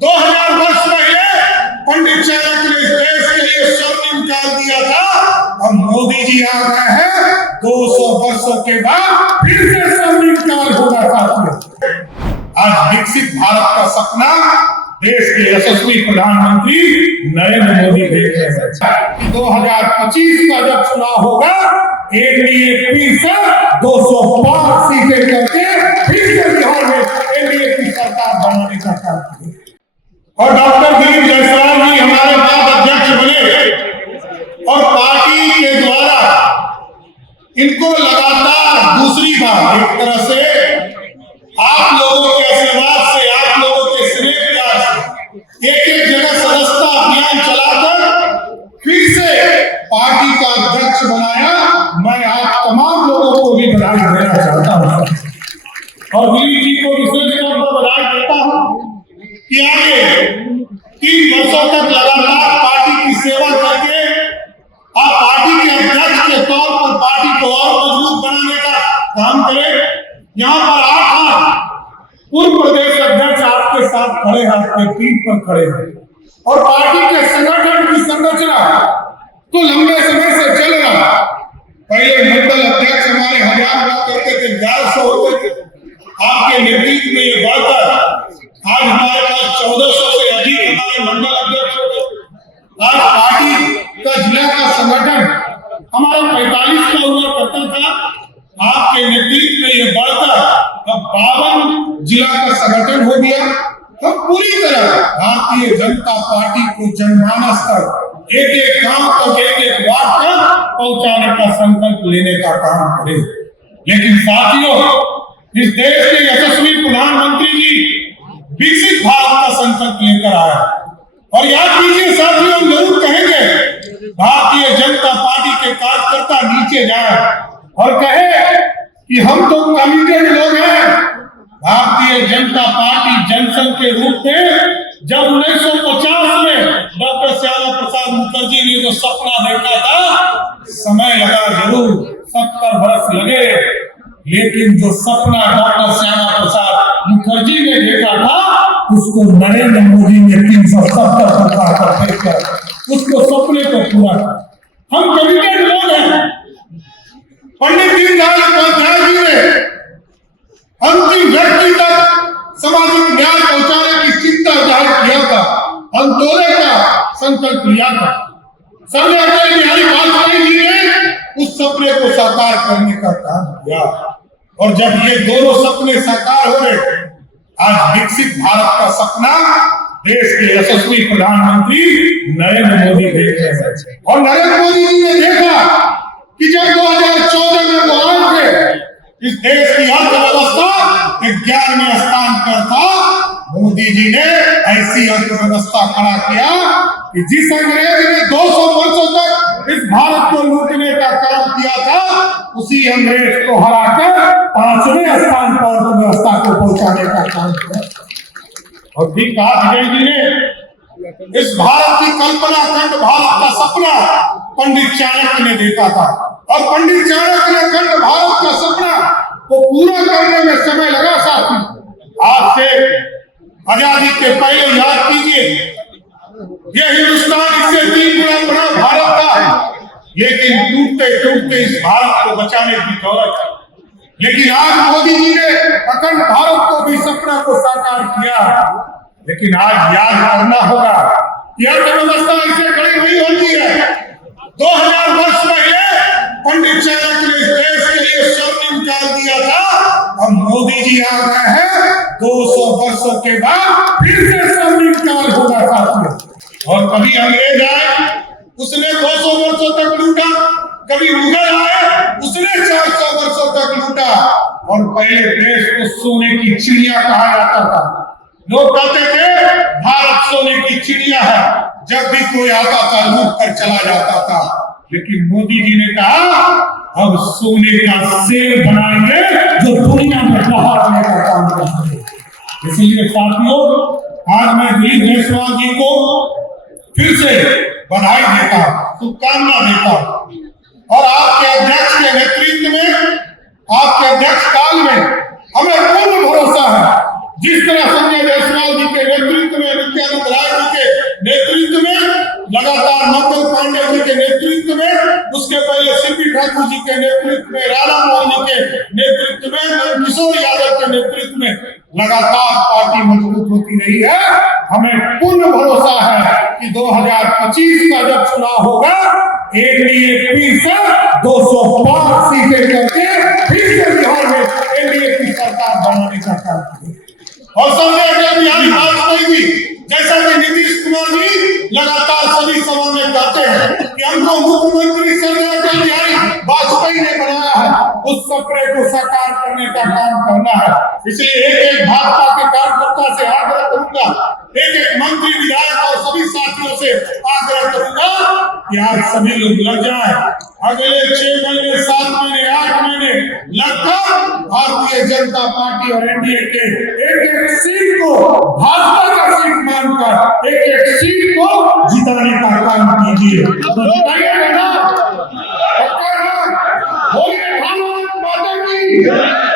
2000 वर्ष पहले पंडित चाणक्य ने इस देश के लिए स्वर्ण निकाल दिया था। अब मोदी जी आ गए हैं, 200 वर्षों के बाद फिर से स्वर्ण निकाल होगा साथियों। आज विकसित भारत का सपना देश के यशस्वी प्रधानमंत्री नरेंद्र मोदी देख रहे हैं। 2025 का जब चुनाव होगा, एनडीए फिर से 205 सीटें करके फिर से बिहार में एनडीए की सरकार बनाने का काम करेगी। और डॉक्टर दिलीप जायसवाल जी हमारे बाद अध्यक्ष बने और पार्टी के द्वारा इनको लगातार दूसरी बार एक तरह से आप लोगों के आशीर्वाद से, आप लोगों के स्नेह प्यार से एक जगह सदस्यता अभियान चलाकर फिर से पार्टी का अध्यक्ष बनाया। मैं आप तमाम लोगों को भी बधाई देना चाहता हूं और दिलीप जी को विशेष तौर पर बधाई देता हूं कि आगे 3 वर्षों तक लगातार पार्टी की सेवा करके आप पार्टी के अध्यक्ष के तौर पर पार्टी को और मजबूत बनाने का काम करें। यहाँ पर 8 पूर्व प्रदेश अध्यक्ष आपके साथ खड़े हैं, आपके पीठ पर खड़े हैं और पार्टी के संगठन की संरचना तो लंबे समय से चल रहा। पहले मंडल अध्यक्ष हमारे 1000 हुआ करते थे, 1100 होते थे। आपके नेतृत्व में ये बढ़कर आज हमारे पास 1400 से अधिक हमारे मंडल अध्यक्ष हो गए। आज पार्टी का जिला का संगठन हमारा 45 का हुआ करता था, आपके नेतृत्व में ये बढ़कर अब 52 जिला का संगठन हो गया। हम पूरी तरह भारतीय जनता पार्टी को जनमानस तक एक गांव तक, एक वार्ड तक पहुंचाने का संकल्प लेने का काम करें। लेकिन साथियों, इस देश के यशस्वी प्रधानमंत्री जी विकसित भारत का संकल्प लेकर आया और याद कीजिए साथियों, हम जरूर कहेंगे भारतीय जनता पार्टी के कार्यकर्ता नीचे जाए और कहे कि हम तो कमिटेड लोग हैं। भारतीय जनता पार्टी जनसंघ के रूप में जब 1950 में डॉक्टर श्यामा प्रसाद मुखर्जी ने जो सपना देखा था, समय लगा जरूर, 70 वर्ष लगे, लेकिन जो सपना डॉक्टर श्यामा प्रसाद मुखर्जी ने देखा था उसको नरेंद्र मोदी ने 370 देखकर उसको सपने को पूरा किया। हम कमिटेड लोग हैं। पंडित दीनदयाल उपाध्याय जी ने अंतिम व्यक्ति तक सामाजिक न्याय पहुंचाने की चिंता जाहिर किया था, अंत्योदय का संकल्प लिया था। सरदार अटल बिहारी वाजपेयी जी ने उस सपने को साकार करने का काम किया और जब ये दोनों सपने साकार हो गए, आज विकसित भारत का सपना देश के यशस्वी प्रधानमंत्री नरेंद्र मोदी देख रहे हैं। और नरेंद्र मोदी जी ने देखा कि जब 2014 में वो आए थे, इस देश की अर्थव्यवस्था 11वें स्थान पर था। मोदी जी ने ऐसी अर्थव्यवस्था खड़ा किया कि जिस अंग्रेज ने 200 वर्षों तक इस भारत को लूटने का काम किया था, उसी अंग्रेज को हराकर 5वें स्थान पर अर्थव्यवस्था को पहुंचाने का काम किया। और भी कहा विजय जी ने, इस भारत की कल्पना खंड भारत का सपना पंडित चाणक्य ने देखा था और पंडित चाणक्य ने खंड भारत का सपना को पूरा करने में समय लगा साथी। आज से आजादी के पहले याद कीजिए, ये हिंदुस्तान इससे 3 गुना बड़ा भारत था, लेकिन टूटते टूटते इस भारत को बचाने की जरूरत है। लेकिन आज मोदी जी ने अखंड भारत को भी सपना को साकार किया। लेकिन आज याद करना होगा कि अर्थव्यवस्था इसे खड़ी नहीं होती है। 2000 वर्ष पहले पंडित चाणक्य ने इस देश के लिए स्वर्ण निकाल दिया था। अब मोदी जी आ गए हैं, 200 वर्षों के बाद फिर से स्वर्ण निकाल होगा साथियों। और कभी अंग्रेज आए, उसने 200 वर्षों तक लूटा, कभी मुगल आए, उसने 400 वर्षों तक लूटा। और पहले देश को सोने की चिड़िया कहा जाता था। लोग कहते थे भारत सोने की चिड़िया है, जब भी कोई आता था लूट कर चला जाता था। लेकिन मोदी जी ने कहा अब सोने का शेर बनाएंगे जो दुनिया में दहाड़ने का काम करेंगे। इसलिए साथियों, आज मैं दिलीप जायसवाल जी को फिर से बधाई देता, शुभकामना देता और आपके अध्यक्ष के नेतृत्व में, आपके अध्यक्ष काल में हमें पूर्ण भरोसा है, जिस तरह संजय जायसवाल जी के नेतृत्व में लगातार मंगल पांडे जी के नेतृत्व में, उसके पहले सीपी ठाकुर जी के नेतृत्व में, राधा मोहन जी के नेतृत्व में, किशोर यादव के नेतृत्व में लगातार पार्टी मजबूत होती रही है। हमें पूर्ण भरोसा है कि 2025 का जब चुनाव होगा, एनडीए फिर से 205 सीटें करके फिर से बिहार में एनडीए की सरकार बनाने का काम करेगी। और संजय अटल बिहारी वाजपेयी जी, जैसा कि नीतीश कुमार जी लगातार सभी सभा में कहते हैं कि हमको मुख्यमंत्री संजय अटल बिहारी वाजपेयी ने बनाया है, उस सपने को साकार करने का काम करना है। इसलिए एक भाजपा के कार्यकर्ता से आग्रह करूंगा, एक मंत्री, विधायक और सभी साथियों से आग्रह करूंगा कि आज सभी लोग लग जाए। अगले 6 महीने, 7 महीने, 8 महीने लगभग भारतीय जनता पार्टी और एनडीए के एक सीट को भाजपा का सीट मानकर एक सीट को जिताने का काम कीजिए। तो जिताइएगा ना? बोलिए भारत माता की।